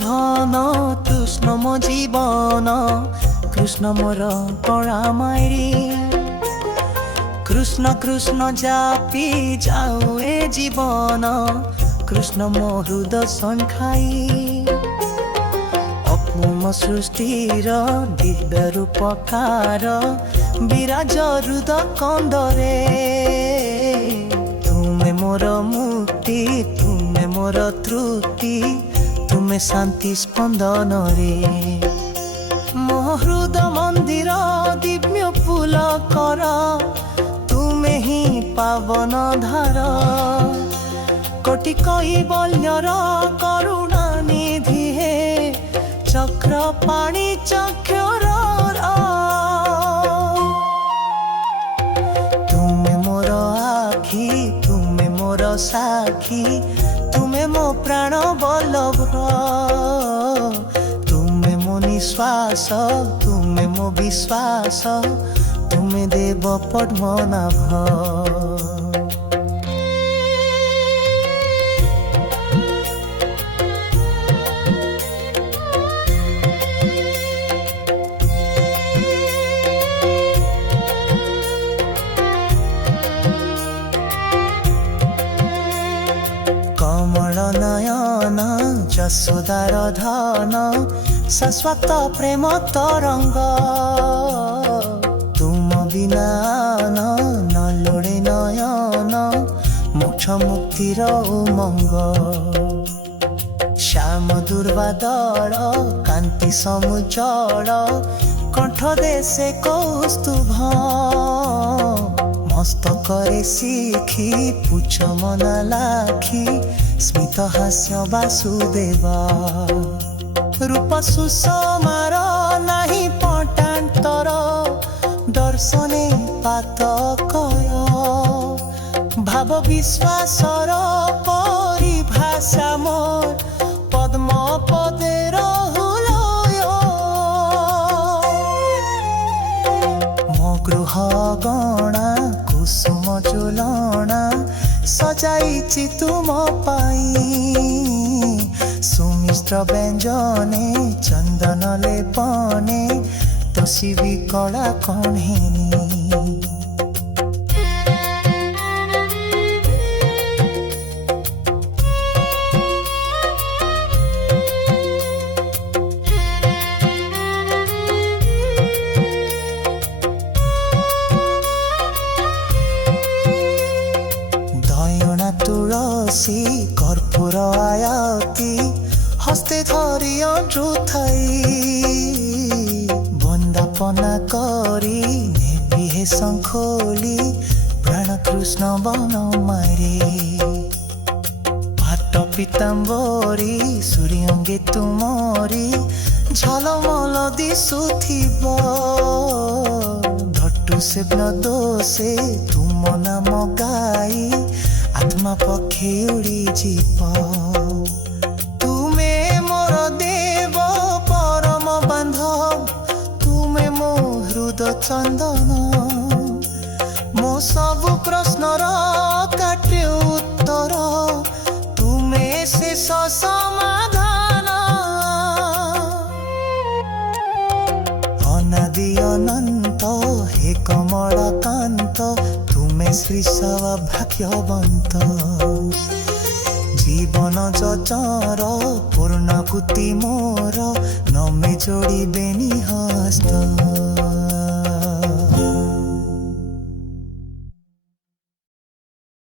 ধন কৃষ্ণ মো জীবন কৃষ্ণ মোর পড়া মাইরি কৃষ্ণ কৃষ্ণ জাপি যাও এ জীবন কৃষ্ণ মো হৃদয় সংখাই অপূর্ব সৃষ্টির দিব্য রূপকার বিরাজ হৃদয় কন্দরে তুমে মোর মুক্তি তুমে মোর তৃপ্তি তুমে শান্তি স্পন্দন রে মো হৃদয় মন্দির দিব্য ফুল কর তুমে হি পাবন ধার কোটি কৈবল্যর করুণা নিধি হে চক্র পাণি চক্ষর তুমে মোর আখি তুমে মোর সাক্ষী তুমে মো প্রাণ বল্লভ তুমে মো নিঃশ্বাস তুমে মো বিশ্বাস তুমে দেব পদ্মনাভ কমল নয়ন যশোদার ধন শাশ্বত প্রেম তরঙ্গ তুম বিনা ন লোড়ে নয়ন মোক্ষ মুক্তির উমঙ্গ শ্যাম দুর্বাদল কান্তি সমুজ্জ্বল কণ্ঠ দেশে কৌস্তুভ মস্তকরে শিখি পুচ্ছ মনা লাখি স্মিত হাস্য বাসুদেব রূপ সুষমার নাহি পটান্তর দর্শনে পাতকয় ভাব বিশ্বাসর পরিভাষা মোর পদ্ম পদের হুলয় মো গৃহ গণা কুসুম ঝুলনা সজাইছি তুম পাই সুমিশ্র ব্যঞ্জনে চন্দন লেপনে তসিবি কলা কণেনি দয়না তুলসী কর্পূর আয়াতি হস্তে ধরিয়া জুথাই বন্দাপনা করি নেবি হে শঙ্খলি প্রাণ কৃষ্ণ বন মারে পাট পিতাম্বরী সূর্যঙ্গে তুমরি ঝলমল দিশুথিব ধট্টু সেব্ন দোষে তুম নাম গাই আত্মা পক্ষে উড়ি জীব তুমে মোর দেব পরম বান্ধব তুমে মো হৃদয় চন্দন মো সবু প্রশ্নর কাটে উত্তর তুমে শেষ সমাধান অনাদি অনন্ত হে কমলাকান্ত তুমে শ্রী সৌভাগ্যবন্ত জীবন যচর পূর্ণকুতি মোর নমে যোড়িবে নিহ